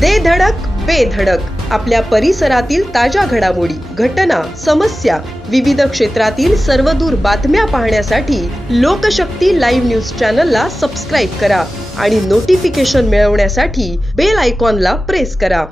दे धडक बेधडक आपल्या परिसरातील ताज्या घडामोडी, घटना, समस्या, विविध क्षेत्रातील सर्वदूर बातम्या पाहण्यासाठी लोकशक्ती लाईव्ह न्यूज चॅनलला सबस्क्राईब करा आणि नोटिफिकेशन मिळवण्यासाठी बेल आयकॉनला प्रेस करा।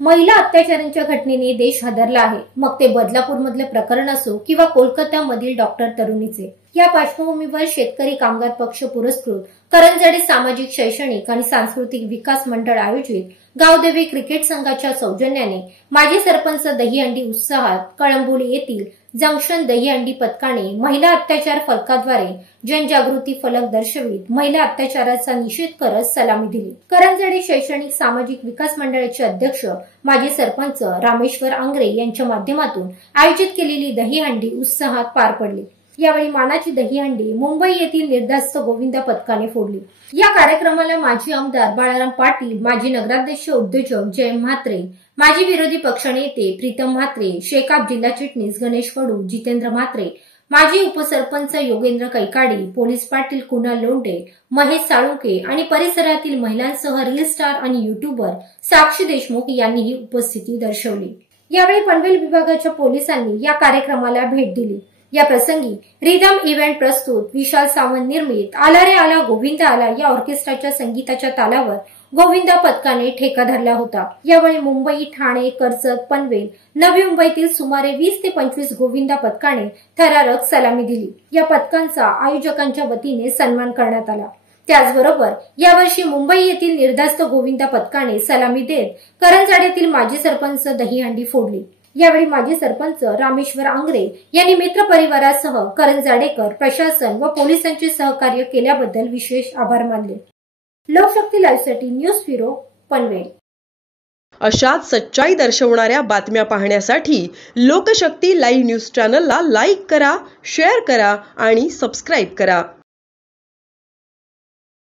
महिला अत्याचारांच्या घटनेने देश हादरला आहे। मग ते बदलापूर मधले प्रकरण असो किंवा कोलकाता मधील डॉक्टर तरुणीचे। या पार्श्वभूमीवर शेतकरी कामगार पक्ष पुरस्कृत करंजडे सामाजिक, शैक्षणिक आणि सांस्कृतिक विकास मंडळ आयोजित गावदेवी क्रिकेट संघाच्या सौजन्याने माजी सरपंच दहीहंडी उत्साहात कळंबोली येथील जंक्शन दहीहंडी पथकाने महिला अत्याचार फलकाद्वारे जनजागृती फलक दर्शवित महिला अत्याचाराचा निषेध करत सलामी दिली। करंजडे शैक्षणिक सामाजिक विकास मंडळाचे अध्यक्ष माजी सरपंच रामेश्वर आंग्रे यांच्या माध्यमातून आयोजित केलेली दहीहंडी उत्साहात पार पडली। यावेळी मानाची दहीहंडी मुंबई येथील निर्धास्त गोविंदा पथकाने फोडली। या कार्यक्रमाला माजी आमदार बाळाराम पाटील, माजी नगराध्यक्ष उद्योजक जय म्हात्रे, माजी विरोधी पक्षनेते प्रीतम म्हात्रे, शेकाप जिल्हा चिटणीस गणेश कडू, जितेंद्र म्हात्रे, माजी उपसरपंच योगेंद्र कैकाडी, पोलीस पाटील कुणाल लोंढे, महेश साळुंके आणि परिसरातील महिलांसह रील स्टार आणि युट्यूबर साक्षी देशमुख यांनीही उपस्थिती दर्शवली। यावेळी पनवेल विभागाच्या पोलिसांनी या कार्यक्रमाला भेट दिली। या प्रसंगी रिदम इव्हेंट प्रस्तुत विशाल सावंत निर्मित आला रे आला गोविंदा आला या ऑर्केस्ट्राच्या संगीताच्या तालावर गोविंदा पथकाने ठेका धरला होता। यावेळी मुंबई, ठाणे, कर्जत, पनवेल, नवी मुंबईतील सुमारे 20 ते 25 गोविंदा पथकाने थरारक सलामी दिली। या पथकांचा आयोजकांच्या वतीने सन्मान करण्यात आला। त्याचबरोबर यावर्षी मुंबई येथील निर्धास्त गोविंदा पथकाने सलामी देत करंजडेतील माजी सरपंच दहीहंडी फोडली। यावेळी माजी सरपंच रामेश्वर आंग्रे यांनी मित्र परिवारासह करंजडेकर, प्रशासन व पोलिसांचे सहकार्य केल्याबद्दल विशेष आभार मानले। लोकशक्ती लाईव्हसाठी न्यूज ब्युरो, पनवेल। अशाच सच्चाई दर्शवणाऱ्या बातम्या पाहण्यासाठी लोकशक्ती लाईव्ह न्यूज चॅनलला लाईक करा, शेअर करा आणि सबस्क्राईब करा।